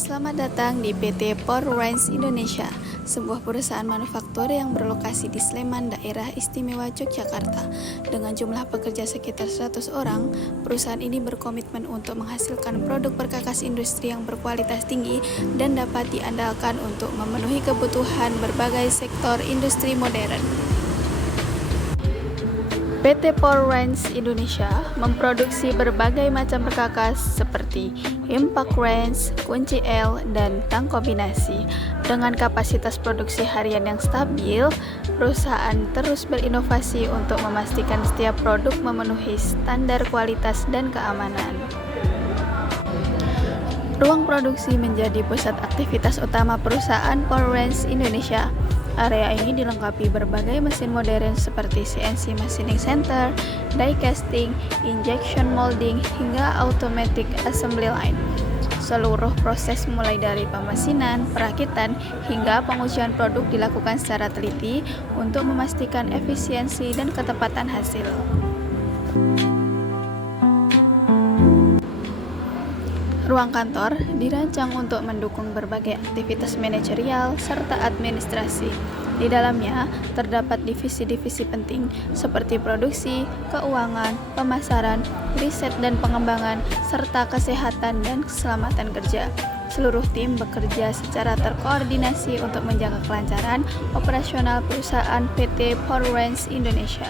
Selamat datang di PT Powerlines Indonesia, sebuah perusahaan manufaktur yang berlokasi di Sleman, Daerah Istimewa Yogyakarta. Dengan jumlah pekerja sekitar 100 orang, perusahaan ini berkomitmen untuk menghasilkan produk perkakas industri yang berkualitas tinggi dan dapat diandalkan untuk memenuhi kebutuhan berbagai sektor industri modern. PT Powerlines Indonesia memproduksi berbagai macam perkakas seperti impact wrench, kunci L, dan tang kombinasi. Dengan kapasitas produksi harian yang stabil, perusahaan terus berinovasi untuk memastikan setiap produk memenuhi standar kualitas dan keamanan. Ruang produksi menjadi pusat aktivitas utama perusahaan Powerlines Indonesia. Area ini dilengkapi berbagai mesin modern seperti CNC Machining Center, die casting, injection molding, hingga automatic assembly line. Seluruh proses mulai dari pemesinan, perakitan, hingga pengujian produk dilakukan secara teliti untuk memastikan efisiensi dan ketepatan hasil. Ruang kantor dirancang untuk mendukung berbagai aktivitas manajerial serta administrasi. Di dalamnya terdapat divisi-divisi penting seperti produksi, keuangan, pemasaran, riset dan pengembangan, serta kesehatan dan keselamatan kerja. Seluruh tim bekerja secara terkoordinasi untuk menjaga kelancaran operasional perusahaan PT Powerlines Indonesia.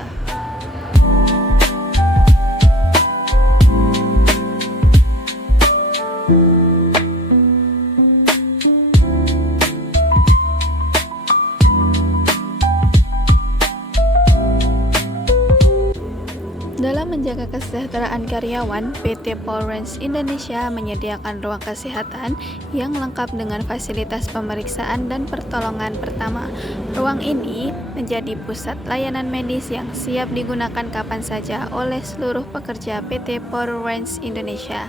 Dalam menjaga kesejahteraan karyawan, PT Powerlines Indonesia menyediakan ruang kesehatan yang lengkap dengan fasilitas pemeriksaan dan pertolongan pertama. Ruang ini menjadi pusat layanan medis yang siap digunakan kapan saja oleh seluruh pekerja PT Powerlines Indonesia.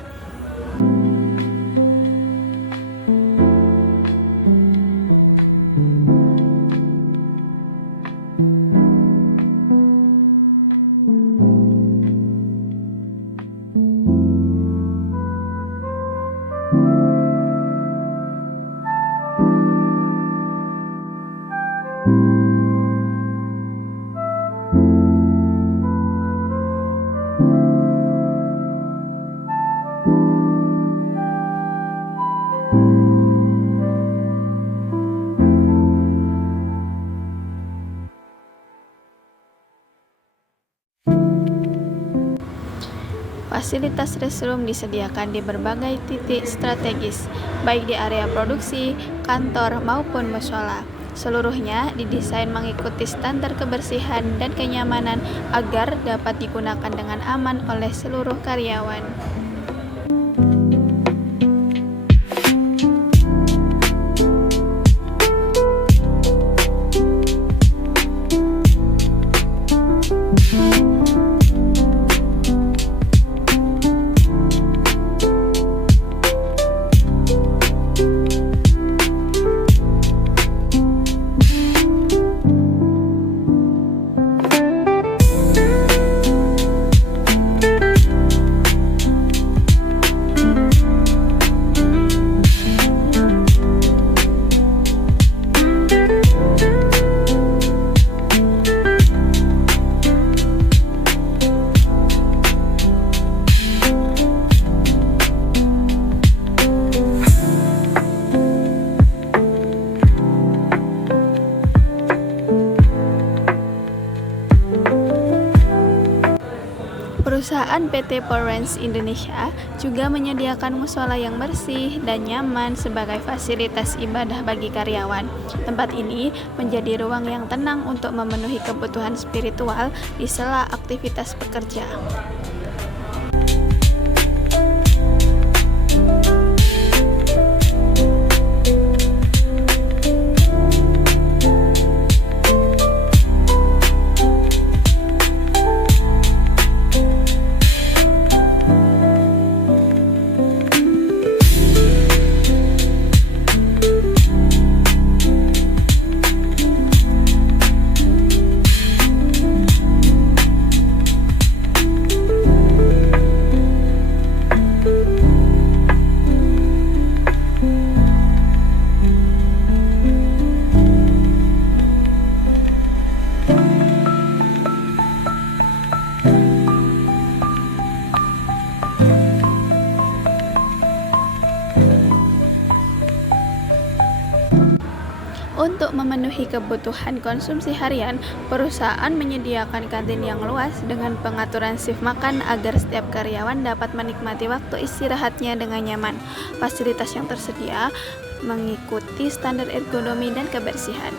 Fasilitas restroom disediakan di berbagai titik strategis, baik di area produksi, kantor, maupun mushola. Seluruhnya didesain mengikuti standar kebersihan dan kenyamanan agar dapat digunakan dengan aman oleh seluruh karyawan. Perusahaan PT Powerlines Indonesia juga menyediakan mushola yang bersih dan nyaman sebagai fasilitas ibadah bagi karyawan. Tempat ini menjadi ruang yang tenang untuk memenuhi kebutuhan spiritual di sela aktivitas pekerja. Untuk memenuhi kebutuhan konsumsi harian, perusahaan menyediakan kantin yang luas dengan pengaturan shift makan agar setiap karyawan dapat menikmati waktu istirahatnya dengan nyaman. Fasilitas yang tersedia mengikuti standar ergonomi dan kebersihan.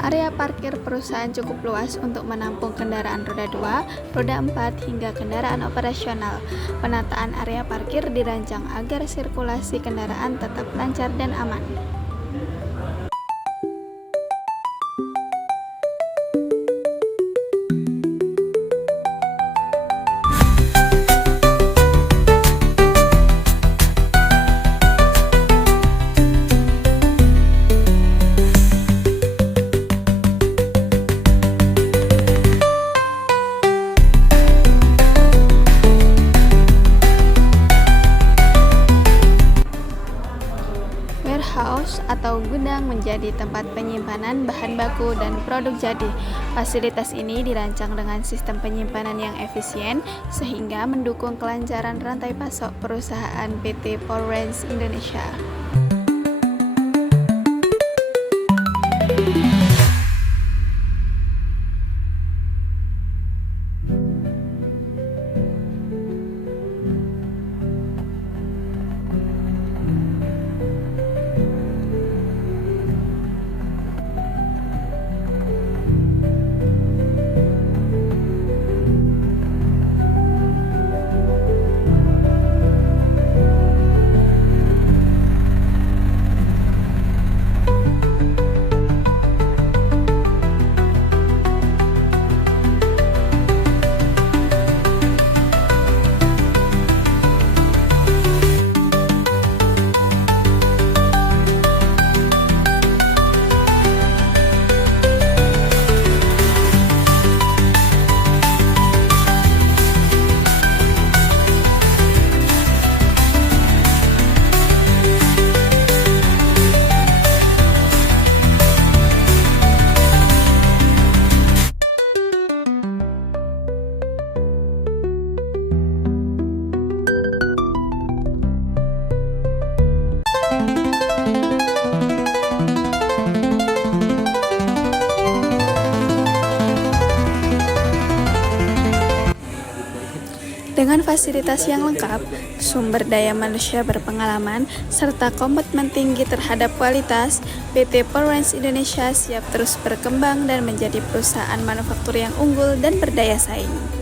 Area parkir perusahaan cukup luas untuk menampung kendaraan roda 2, roda 4, hingga kendaraan operasional. Penataan area parkir dirancang agar sirkulasi kendaraan tetap lancar dan aman. Warehouse atau gudang menjadi tempat penyimpanan bahan baku dan produk jadi. Fasilitas ini dirancang dengan sistem penyimpanan yang efisien sehingga mendukung kelancaran rantai pasok perusahaan PT Powerrange Indonesia. Dengan fasilitas yang lengkap, sumber daya manusia berpengalaman, serta komitmen tinggi terhadap kualitas, PT Powerrange Indonesia siap terus berkembang dan menjadi perusahaan manufaktur yang unggul dan berdaya saing.